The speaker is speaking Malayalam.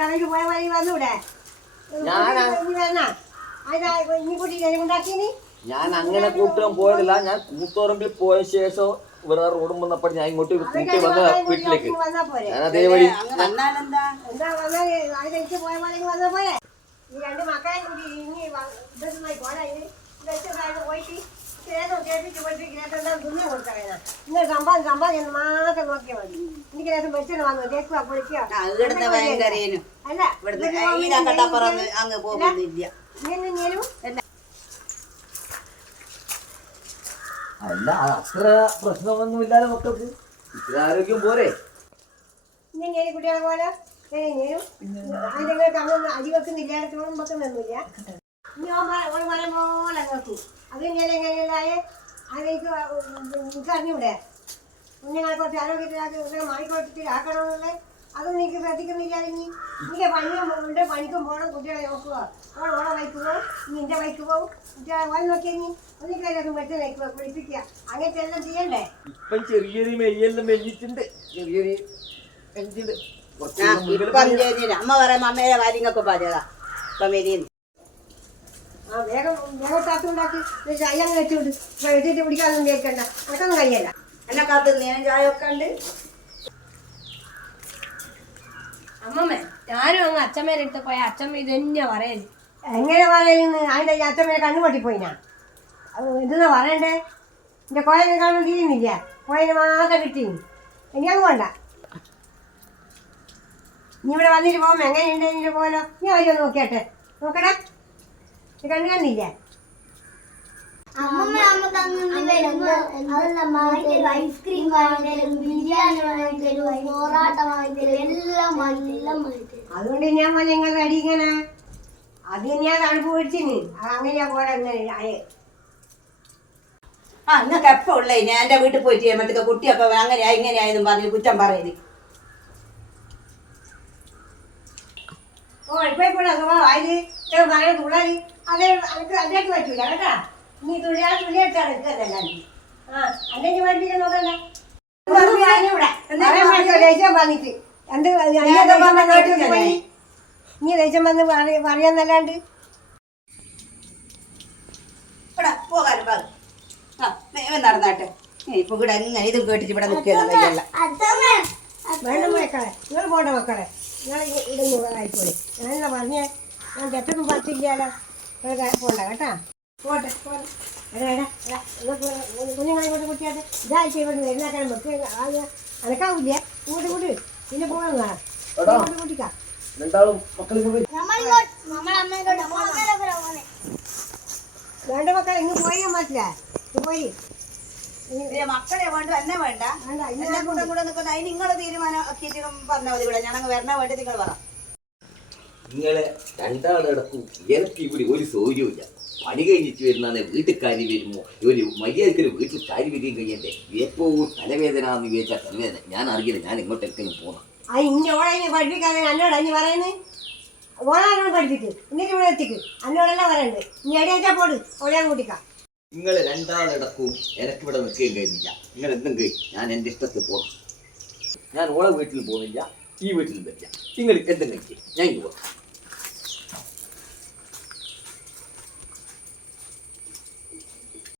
തലയ്ക്ക് പോയ വഴി വന്നൂടെ? ഞാൻ അങ്ങനെ കൂട്ടാൻ പോയതില്ല. ഞാൻ കൂത്തുപറമ്പിൽ പോയ ശേഷം വേറെ റോഡും വന്നപ്പോൾ ഞാൻ ഇങ്ങോട്ട് കൂട്ടി വന്ന വീട്ടിലേക്ക് ഞാൻ അതേ വഴി സമ്പാദ്യം മാത്രം നോക്കിയാൽ മതി. എനിക്ക് രസം വെച്ചിട്ട് വന്നു കേൾക്കുക പൊളിക്കുക. അല്ല അത്ര പ്രശ്നമൊന്നുമില്ലാതെ മക്കൾക്ക് ഇത്ര ആരോഗ്യം പോരെ. ഇങ്ങനെ കുട്ടികളെ പോലെ അതിന്റെ അരി വെക്കുന്നില്ല, ചോറും വെക്കുന്നൊന്നുമില്ല. ഇനി ഒരു മരം പോലെ നോക്കൂ. അത് ഇങ്ങനെ എങ്ങനെയുണ്ടായ അതിലേക്ക് അറിഞ്ഞൂടെ കുഞ്ഞുങ്ങളെ കുറച്ച് ആരോഗ്യത്തിലാക്കി മാറിക്കൊടുത്തിട്ടാക്കണമെന്നുള്ള അതൊന്നും എനിക്ക് ശ്രദ്ധിക്കുന്നില്ല. ഇനി എനിക്ക് പണിയുണ്ട്, പണിക്കും പോകണം, കുട്ടികളെ നോക്കുക. ഓളെ ബൈക്ക് പോകും, ഇനി എൻ്റെ ബൈക്ക് പോകും. കുട്ടികളെ ഓൻ നോക്കിയാൽ ഇനി ഒന്നിക്കാരും വെച്ച് വയ്ക്കുക, കുളിപ്പിക്കുക, അങ്ങനത്തെ എല്ലാം ചെയ്യണ്ടേ. ഇപ്പം ചെറിയൊരു മെയ്യെല്ലാം മെല്ലിട്ടുണ്ട്, ചെറിയൊരു അമ്മ പറയാം അമ്മയുടെ കാര്യങ്ങളൊക്കെ പറഞ്ഞതാ. വേഗം വേഗത്താത്തുണ്ടാക്കി ചായ വെച്ചുകൊണ്ട് വെച്ചിട്ട് പിടിക്കാനൊന്നും കേൾക്കണ്ട. അതൊന്നും കഴിയല്ല. എന്നെ കാത്തു നേരം ചായ ഒക്കെ ഉണ്ട്. അമ്മമ്മ ഞാനും അങ്ങ് അച്ഛമ്മേനെ അടുത്ത് പോയ അച്ഛമ്മ ഇത് തന്നെയാ പറയല്. എങ്ങനെ പറയുന്നു? അതിൻ്റെ അച്ഛമ്മയെ കണ്ണു പൊട്ടിപ്പോയിനാ. അത് ഇതെന്നാ പറയണ്ടേ? എൻ്റെ കോയനെ കാണാൻ തീരുന്നില്ല, കോയനെ മാത്രം കിട്ടി. എനിക്കങ്ങ് പോണ്ട. നീ ഇവിടെ വന്നിട്ട് പോകുമ്പോ എങ്ങനെയുണ്ട് ഇതിൻ്റെ പോലോ? നീ അവരൊന്ന് നോക്കിയാട്ടെ, നോക്കടാ. കണ്ണു കണ്ടില്ലേ? ഐസ്ക്രീം ബിരിയാണി പൊറാട്ട എല്ലാം അതുകൊണ്ട് ഞാൻ നിങ്ങൾ അടി ഇങ്ങനെ അത് ഞാൻ തണുപ്പ് പിടിച്ചിന് അങ്ങനെയാ പോരാ. ആ നിങ്ങൾക്ക് എപ്പോ ഉള്ളേ ഞാൻ എന്റെ വീട്ടിൽ പോയിട്ട് മറ്റേ കുട്ടിയൊക്കെ അങ്ങനെയാ ഇങ്ങനെയായെന്നും പറഞ്ഞ് കുറ്റം പറയല്. ഓ എപ്പോഴാ അതില് പറയാൻ തുള്ളാല് അതേ എനിക്ക് അതിലേക്ക് പറ്റൂല കേട്ടാ. നീ തുള്ളിയെടുത്താണ് എടുക്കുന്നല്ല. ആ അല്ലെങ്കിൽ പഠിപ്പിക്കാൻ നോക്കണ്ട. ദേഷ്യം വന്നിട്ട് എന്ത് നീ ദേഷ്യം വന്ന് പറയാന്നല്ലാണ്ട് നടന്നാട്ടെ. ഇപ്പൊ ഇവിടെ എങ്ങനെ ഇതും കേട്ടിട്ട് ഇവിടെ നിൽക്കുകയല്ല. വേണ്ട മക്കളെ, നിങ്ങൾ പോണ്ട മക്കളെ, നിങ്ങൾ ഇതൊന്നും ആയിക്കോളെ. ഞാനെന്താ പറഞ്ഞേ? ഞാൻ തെറ്റൊന്നും പറ്റില്ലല്ലോ. പോണ്ട കേട്ടാ, പോട്ടെ പോട്ടെ. കുഞ്ഞുങ്ങളെ ഇങ്ങോട്ട് കുട്ടിയാട്ടെ. ഇതാഴ്ച ഇവിടെ എല്ലാക്കാനും വെക്ക് അനക്കാവില്ല. ഇങ്ങോട്ട് കൂട്ടി പിന്നെ പോകണം കുട്ടിക്കാം. വേണ്ട മക്കളെ ഇങ്ങ് പോയാൽ പറ്റില്ല. പോയി മക്കളെ വേണ്ട എന്നെ വേണ്ട. എന്നെ കൂടെ നിൽക്കുന്ന അതിന് നിങ്ങളെ തീരുമാനം ആക്കിയിട്ട് പറഞ്ഞാൽ മതി. ഇവിടെ ഞാനങ്ങ് വരണ വേണ്ടി നിങ്ങൾ പറ. നിങ്ങളെ രണ്ടാളടക്കും എനിക്ക് ഇവിടെ ഒരു സൗകര്യമില്ല. പണി കഴിഞ്ഞിട്ട് വരുന്ന വീട്ടുകാരി വരുമോ ഒരു മര്യാദക്കൊരു വീട്ടിൽ കാര്യം വരികയും കഴിയണ്ടേ. എപ്പോഴും തലവേദന എന്ന് വിചാരിച്ചാൽ തലവേദന. ഞാൻ അറിയില്ല, ഞാൻ എങ്ങോട്ടെങ്കിലും പോകണം. ഓളെ പഠിപ്പിക്കാതെ എന്നോട് അഞ്ഞ് പറയുന്നത് ഓളാണ് പഠിപ്പിക്ക്. എന്നിട്ട് ഇവിടെ എത്തിക്ക് എന്നോടെല്ലാം പറയണ്ട്. നീ എടിയാച്ചാ പോട് ഓളെ കൂട്ടിക്കാം. നിങ്ങൾ രണ്ടാളടക്കും എനിക്കിവിടെ നിൽക്കുകയും കഴിയുന്നില്ല. നിങ്ങൾ എന്തെങ്കിലും ഞാൻ എൻ്റെ ഇഷ്ടത്തിൽ പോകണം. ഞാൻ ഓളെ വീട്ടിൽ പോകുന്നില്ല, ഈ വീട്ടിൽ വരില്ല. നിങ്ങൾ എന്തെങ്കിലും ഞാൻ പോകാം.